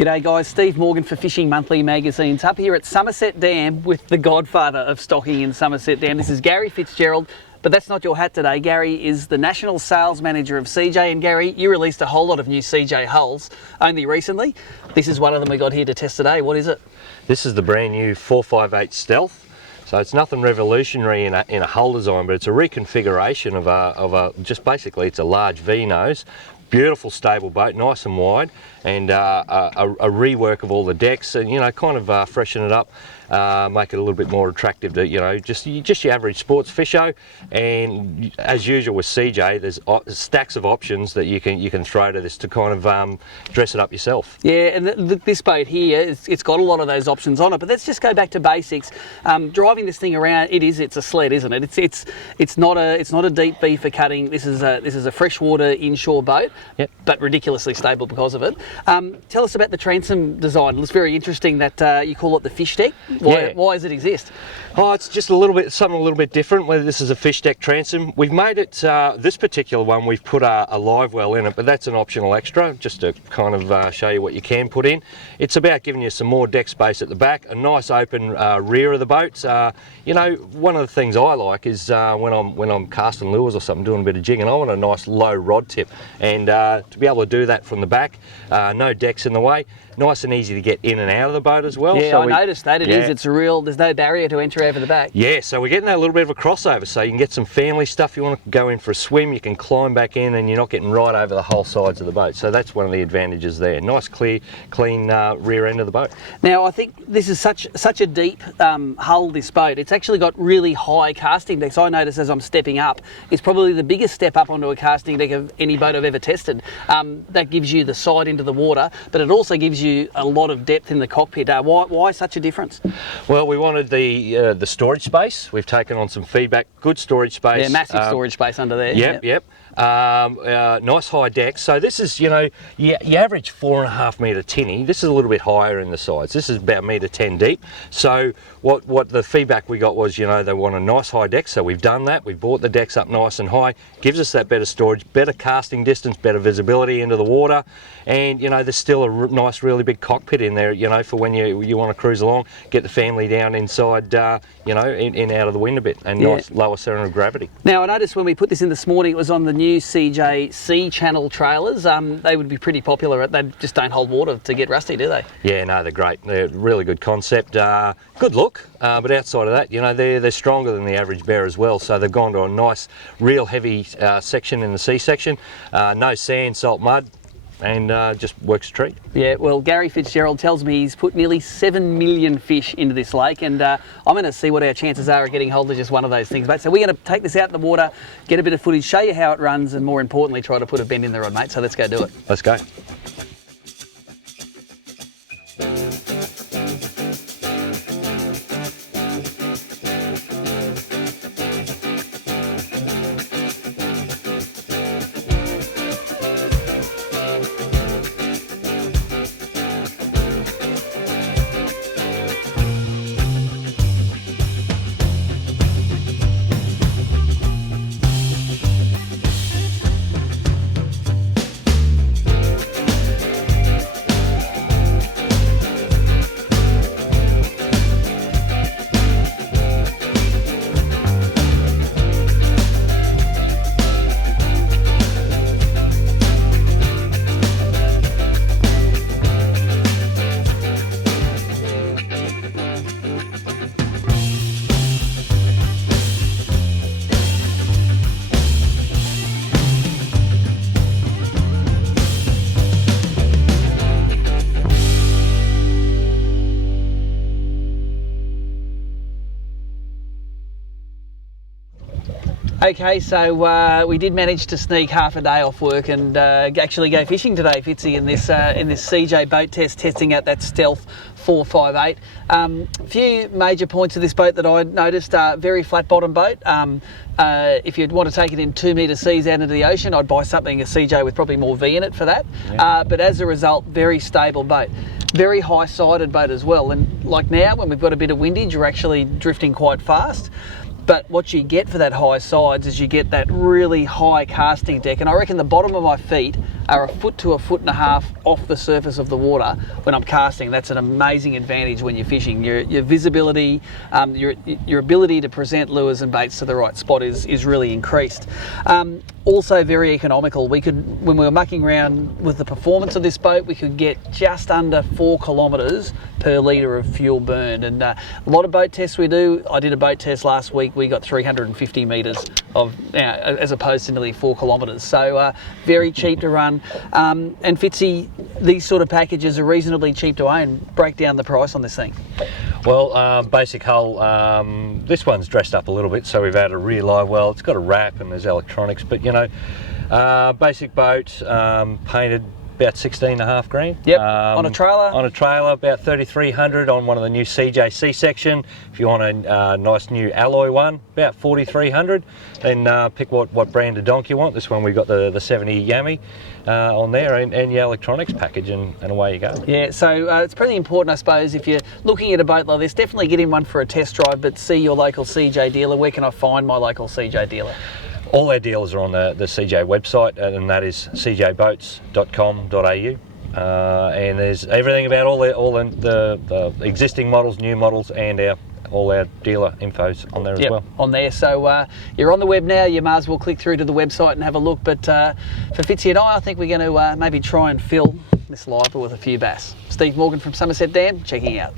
G'day guys, Steve Morgan for Fishing Monthly Magazine's up here at Somerset Dam with the godfather of stocking in Somerset Dam. This is Garry Fitzgerald, but that's not your hat today. Garry is the National Sales Manager of SeaJay, and Garry, you released a whole lot of new SeaJay hulls only recently. This is one of them we got here to test today. What is it? This is the brand new 458 Stealth. So it's nothing revolutionary in a hull design, but it's a reconfiguration of just basically it's a large V-nose. Beautiful stable boat, nice and wide, and a rework of all the decks, and kind of freshen it up, make it a little bit more attractive to just your average sports fisho. And as usual with SeaJay, there's stacks of options that you can throw to this to kind of dress it up yourself. Yeah, and this boat here, it's got a lot of those options on it. But let's just go back to basics. Driving this thing around, it's a sled, isn't it? It's not a deep V for cutting. This is a freshwater inshore boat. Yep. But ridiculously stable because of it. Tell us about the transom design. It looks very interesting that you call it the fish deck. Why does it exist? Oh, it's just something a little bit different. Whether this is a fish deck transom, we've made it. This particular one, we've put a live well in it, but that's an optional extra, just to kind of show you what you can put in. It's about giving you some more deck space at the back, a nice open rear of the boat. One of the things I like is when I'm casting lures or something, doing a bit of jigging, I want a nice low rod tip, and to be able to do that from the back, no decks in the way, nice and easy to get in and out of the boat as well. Yeah, so I noticed that. It's there's no barrier to enter over the back. Yeah, so we're getting that little bit of a crossover, so you can get some family stuff. You want to go in for a swim, you can climb back in, and you're not getting right over the whole sides of the boat. So that's one of the advantages there. Nice, clean rear end of the boat. Now, I think this is such a deep hull, this boat. It's actually got really high casting decks. I notice as I'm stepping up, it's probably the biggest step up onto a casting deck of any boat I've ever tested. That gives you the side into the water, but it also gives you a lot of depth in the cockpit. Why such a difference? Well, we wanted the storage space. We've taken on some feedback. Good storage space. Yeah, massive storage space under there. Yep. Nice high deck. So this is, your average 4.5 metre tinny. This is a little bit higher in the sides. This is about 1.10 deep. So what the feedback we got was, they want a nice high deck. So we've done that. We've brought the decks up nice and high. Gives us that better storage, better casting distance, better visibility into the water. And, there's still a nice, really big cockpit in there, for when you want to cruise along, get the family down inside, in out of the wind a bit, and nice lower centre of gravity. Now, I noticed when we put this in this morning, it was on the new SeaJay C channel trailers. They would be pretty popular. They just don't hold water to get rusty, do they? Yeah, no, they're great. They're a really good concept. Good look, but outside of that, they're stronger than the average bear as well. So they've gone to a nice, real heavy section in the C section. No sand, salt, mud, and just works a treat. Yeah, well, Garry Fitzgerald tells me he's put nearly 7 million fish into this lake, and I'm going to see what our chances are of getting hold of just one of those things, mate. So we're going to take this out in the water, get a bit of footage, show you how it runs, and more importantly, try to put a bend in the rod, mate. So let's go do it. Let's go. Okay, so we did manage to sneak half a day off work and actually go fishing today, Fitzy, in this SeaJay boat test, testing out that Stealth 458. A few major points of this boat that I noticed: very flat bottom boat. If you'd want to take it in 2 metre seas out into the ocean, I'd buy something, a SeaJay with probably more V in it for that. Yeah. But as a result, very stable boat. Very high-sided boat as well. And like now, when we've got a bit of windage, you're actually drifting quite fast. But what you get for that high sides is you get that really high casting deck, and I reckon the bottom of my feet are 1 foot to 1.5 foot off the surface of the water when I'm casting. That's an amazing advantage when you're fishing. Your visibility, your ability to present lures and baits to the right spot is really increased. Also very economical. When we were mucking around with the performance of this boat, we could get just under 4 kilometres per litre of fuel burned. And a lot of boat tests we do, I did a boat test last week, we got 350 metres of, as opposed to nearly 4 kilometres. So very cheap to run. And Fitzy, these sort of packages are reasonably cheap to own. Break down the price on this thing. Well, basic hull, this one's dressed up a little bit, so we've added a rear live well. It's got a wrap and there's electronics, but you know, basic boat, painted about 16.5 grand. Yep, on a trailer? On a trailer, about 3,300 on one of the new SeaJay C-section. If you want a nice new alloy one, about 4,300. Then pick what brand of donk you want. This one we've got the 70 Yami on there, and your electronics package, and away you go. Yeah, so it's pretty important, I suppose, if you're looking at a boat like this, definitely get in one for a test drive, but see your local SeaJay dealer. Where can I find my local SeaJay dealer? All our dealers are on the SeaJay website, and that is seajayboats.com.au. And there's everything about all the existing models, new models, and all our dealer info's on there as well. On there. So you're on the web now. You might as well click through to the website and have a look. But for Fitzy and I think we're going to maybe try and fill this lifer with a few bass. Steve Morgan from Somerset Dam, checking out.